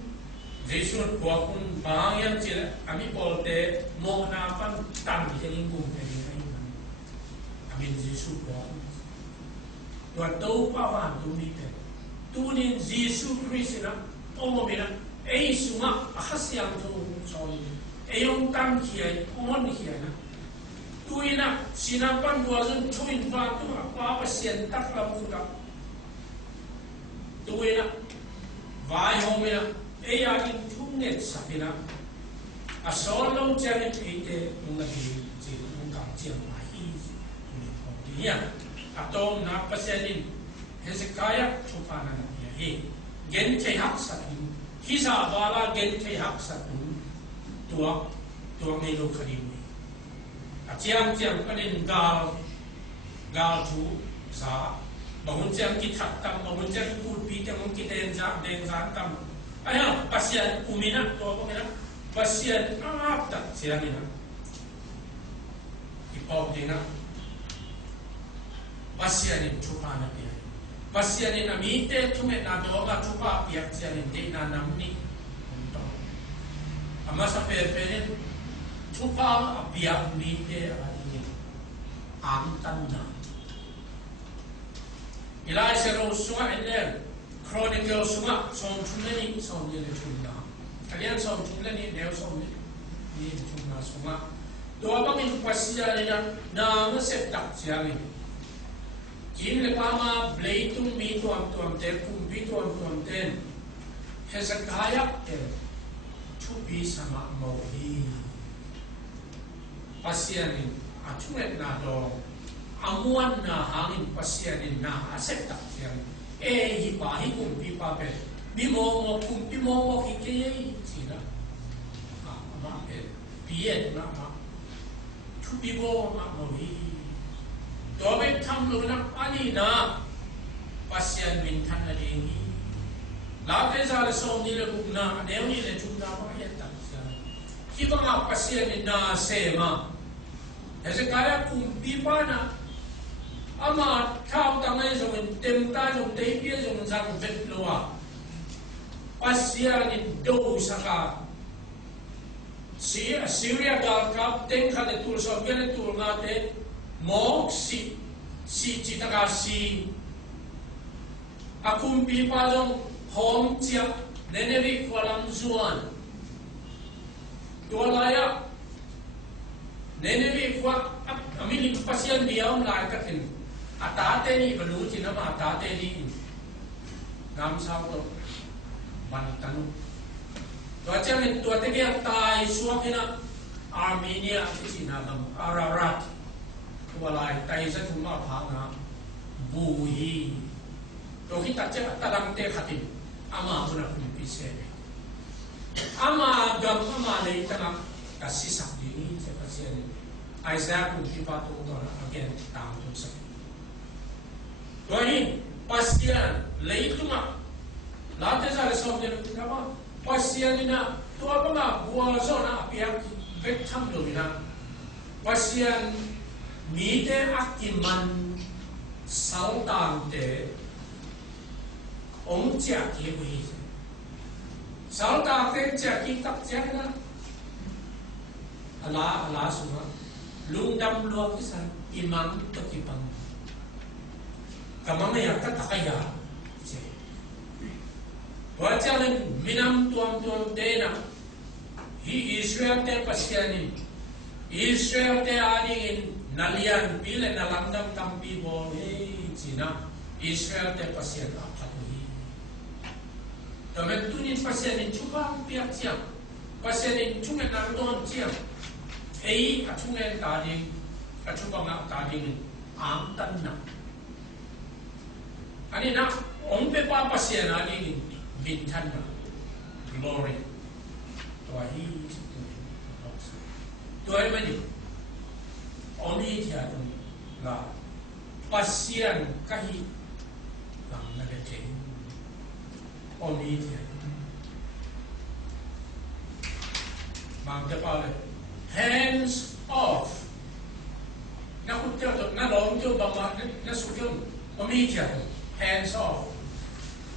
Jesus ko kun bangyan chila ami polte mo na pan tam hi ning kum ke ni amin Jesus ko wa to pa wa tu ni te tu ni Jesus Christ na o mo mina ei sunga ahasyang to so ni ei ong tam hi on hi na tu ina sinapan dua zon chuin va tu pa pa sian tak la mu ka tu ina vai ho mina ei a kin thung net sapina a sol lo chang ni te ung la di chi ung ka chiang ma hi ni ko dia a tom na pasenin Hezekiah chupana na ya he gen che hak satin hisa bala gen che hak satun tua me lo khadi ni a chiang panin gal thu sa bahun chiang ki thak tam bahun chiang ku pi tam ki den za tam ayah pasien umina to ko mina pasien ap tak siang ina ipau dina pasien ni chupa na pia pasien ni namite tume na do ga chupa pia siang ni na namni to ama sa pe chupa pia ni te ani am tan na ilai sero suwa enen Chronicle sunga som chunani som ni le chunna kalian som chunani neo som ni chunna sunga do abang in pasia na se tak siang ni kin le pama bleitung mi tuam te kum bi tuam ten Hezekiah chupi sama mo hi pasia ni achuet na do amuan na hangin pasia ni na asep tak siang hi pa hi kum pi pa pe mi mo kum pi mo ki ke chi na ma pe pi na ma chu pi go ma mo hi do be tham lo na ani na pasien min than na ding hi la ke za le som ni le kum na ne ni le chu na ma ya ta sa ki ba ma pasien ni na se ma Hezekiah kum pi pa na ama khao ta ngai so tem ta so te pia so sang vet loa pasia ni do saka si Syria gal kap ten khale tur so gele tur na te mok si ta ka si akum pi pa jong hom chia nenevi kwalam zuan dolaya nenevi kwa amini pasian diam lai ka tin atate ni balu china ma atate ni nam sao to ban tanu to chang ni to te ke tai suakina Armenia china lam Ararat walai tai sa thuma pha na bu hi to hi ta cha ta lam te khatin ama buna kun pi se ama gam ama le ta ka si sak ni se pasien Isaac kun pi pa to again tam to sa Doin pasien leituma late sa resom de nama pasien ina to apa nga buwa zona apiak vet tham lo ina pasien mite akiman sautang te ong chia ki wi sautang te chia ki tak chia na ala suma lungdam lo ki sa imam to ki pang kamang ya katakaya je wajalan minam tuam dena hi Israel te pasiani Israel te ani nalian pile nalandam tampi bol china Israel te pasian apatui tamen tunin pasiani chupa piak chiam pasiani chungen nandon chiam achungen tading achupa nga tading am tan na ani na ong pe pa pasien ani bintan na glory to hi to ai mani oni thia tu la pasien kahi lang na ke che oni thia mang te pa le hands off na ku เจ้าตัวนั่นร้องเจ้าบางวันนั่นสุดยอดก็มีเจ้า hands off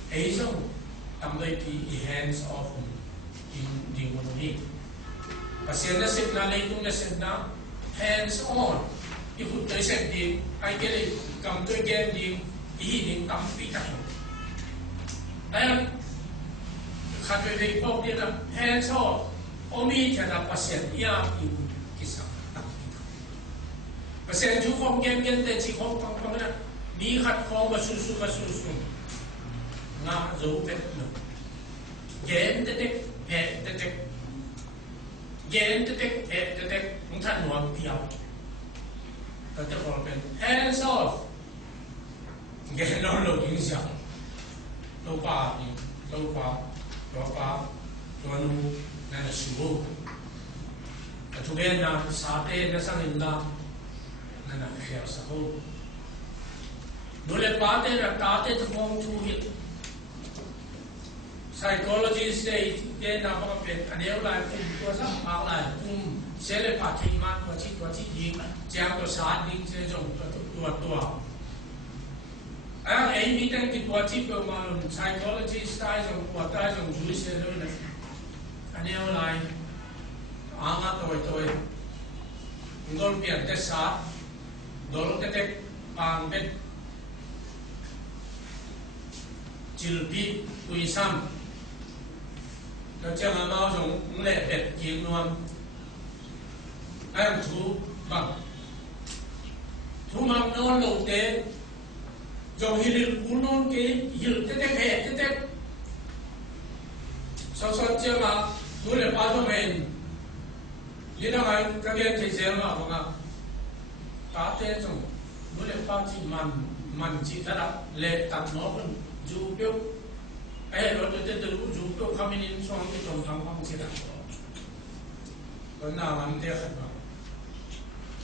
ไอ้ส่งทำโดยที่ hands off ดีกว่านี้ภาษาเนี่ยสิ่งนั้นเลยต้องเนี่ยสิ่งนั้น hands on ที่พูดโดยเสร็จดีไอ้เกลี่ยกำตัวเกมดีอีนี่ตั้มปีตั้งแต่ขัดไปในพวกนี้นะ hands off โอมีจะนับภาษาเนี่ยอีกกิจตั้งภาษาจุกองเกมแต่จีของตั้งตั้งนะนี่ขัดของมาสู้งาจูเป็นหนึ่งเกมเด็กเด็กเกมเด็กมึงท่านหัวเดียวก็จะบอกเป็น hands off เกมเรา影響เราป่าตัวนู้นนั่นสู้แต่ทุกอย่างนะสาเต้นั่นสั่งอินดานั่นน่ะเขียวสักหูดูเลยป่าเต้รักตาเต้ทุกมองทุกอย่าง psychologist เกี่ยนับว่าเป็นอันเดียวกันตัวสักมากเลยเซลล์ปฏิมาตัวที่ยิงแจ้งตัวสารยิงเจ้าจงตัวไอ้มีตั้งที่ตัวที่เป็นมาลง psychologist ได้จงตัวได้จงรู้เสียด้วยนะอันเดียวกันอ่างตัวโดนเปลี่ยนแต่สารโดนแต่ปางเป็นจิลปีตุยซ้ำเราจะมาเมาจงเละเป็ดยิงนวมไอ้ถูบังถูมังนอนหลงเตะจงฮิลิลกุนนเกยฮิลเตะเตะสดจะมาดูเลยป้าตัวเองยี่นั่งไงก็เรียนเฉยๆมาบอกว่าตาเตะจงดูเลยป้าที่มันจีตระเละตัดน้องจูเปียวไอ้เราจะดูจูเปียวคำนี้ช่วงที่ตรงทางฟังเสียงก็น่ามันเด็กครับ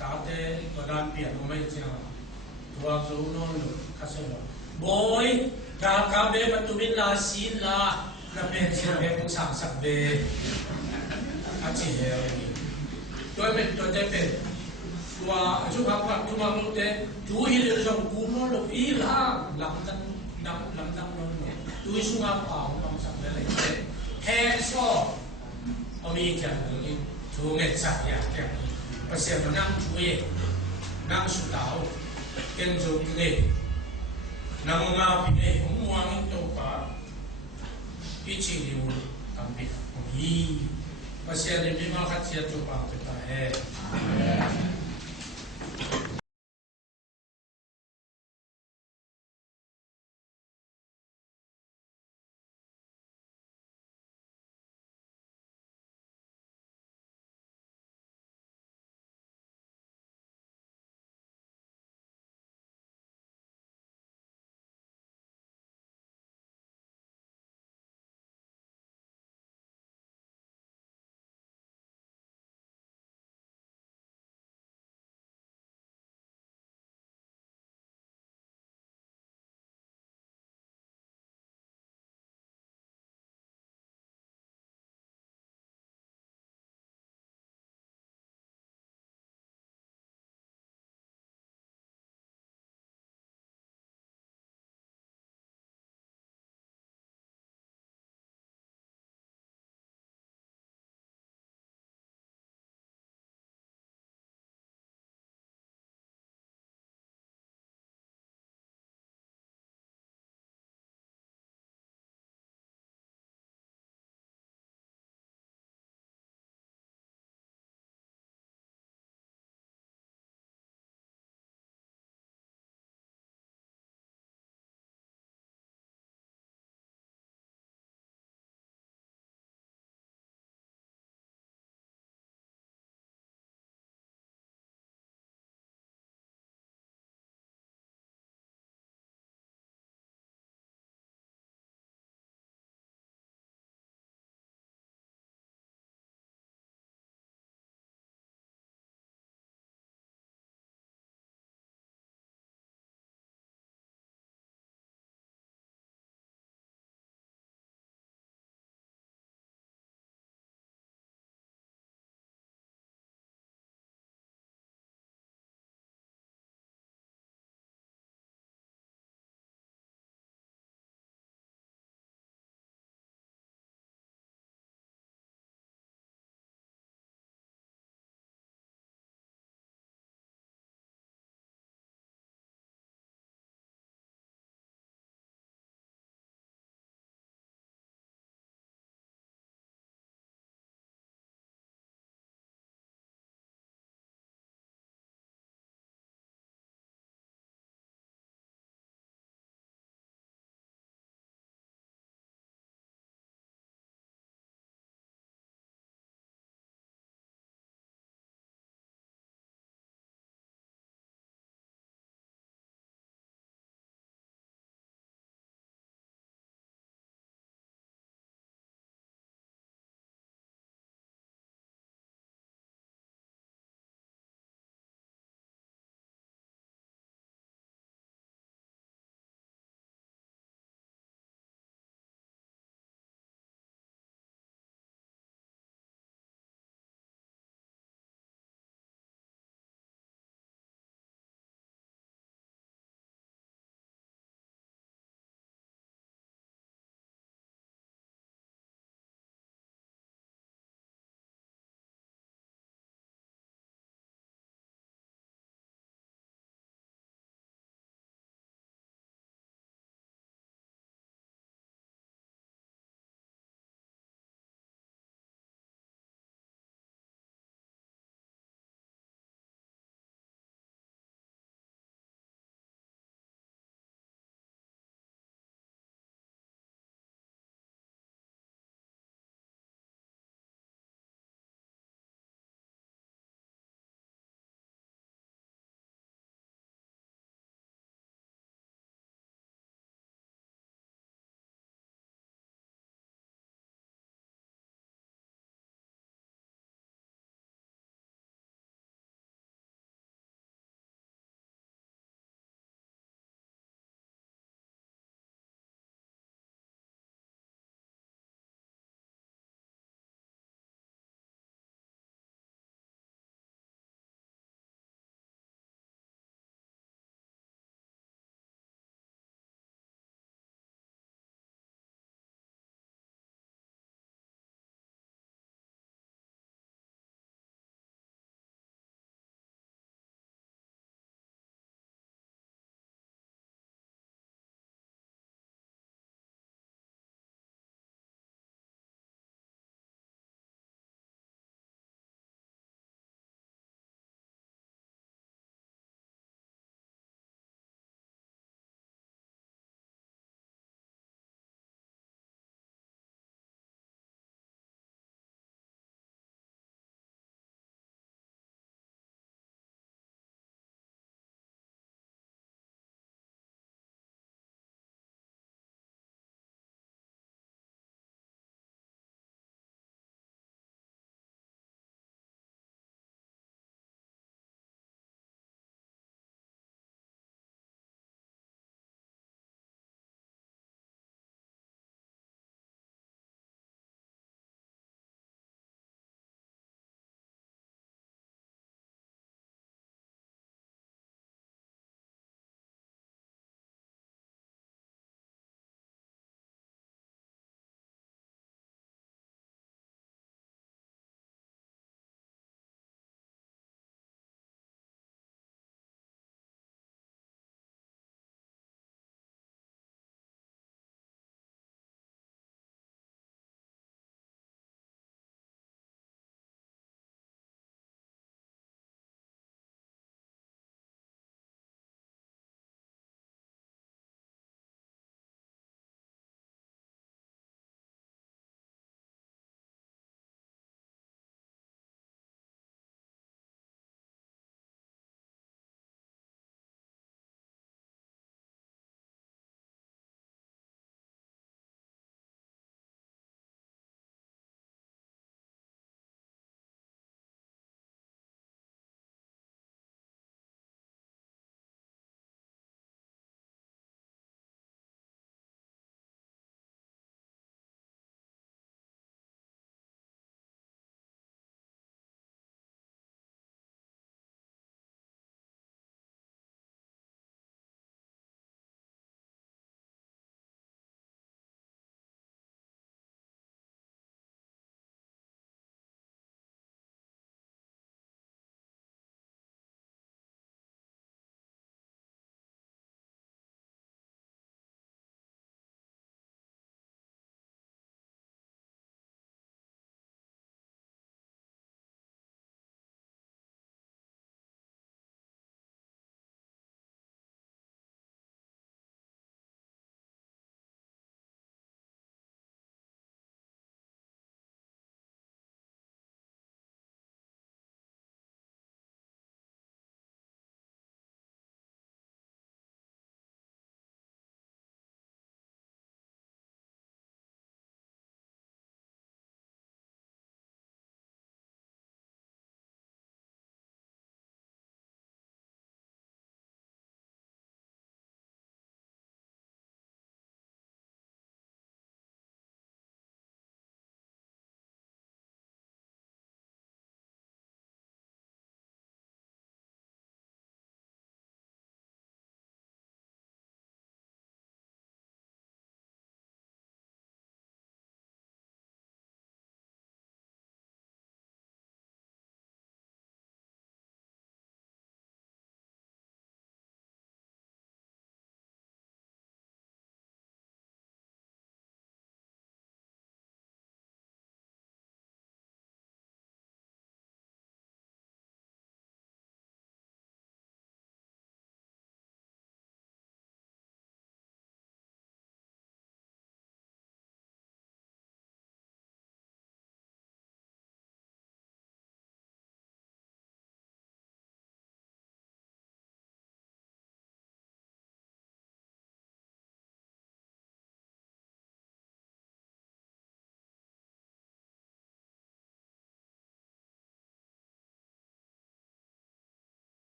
ตาเต้ก็ดันเปลี่ยนไม่เจ้าตัวจูโน่นข้าศึกบอยกาเบมันตุบินลาซีลาและเป็นเสียงเป็นสังสักเบอาชีพอะไรตัวเป็นตัวเด็กเป็นตัวชุบพักตัวมังลุเต้จูฮิลจงกูโน่นอีล่าหลังนั้นลำดับลงดูสุภาพอ่าวลองสักเลยแค่ชอบเอามีจังเลยถูกเงินสักอย่างแค่ภาษามันนั่งช่วยนั่งสุดดาวเป็นจุดเล็กนั่งมาพิเศษผมวางตัวป่าพิชิตอยู่ทำเป็นภาษาเรื่องมีมาขัดเสียตัวป่าตัวตา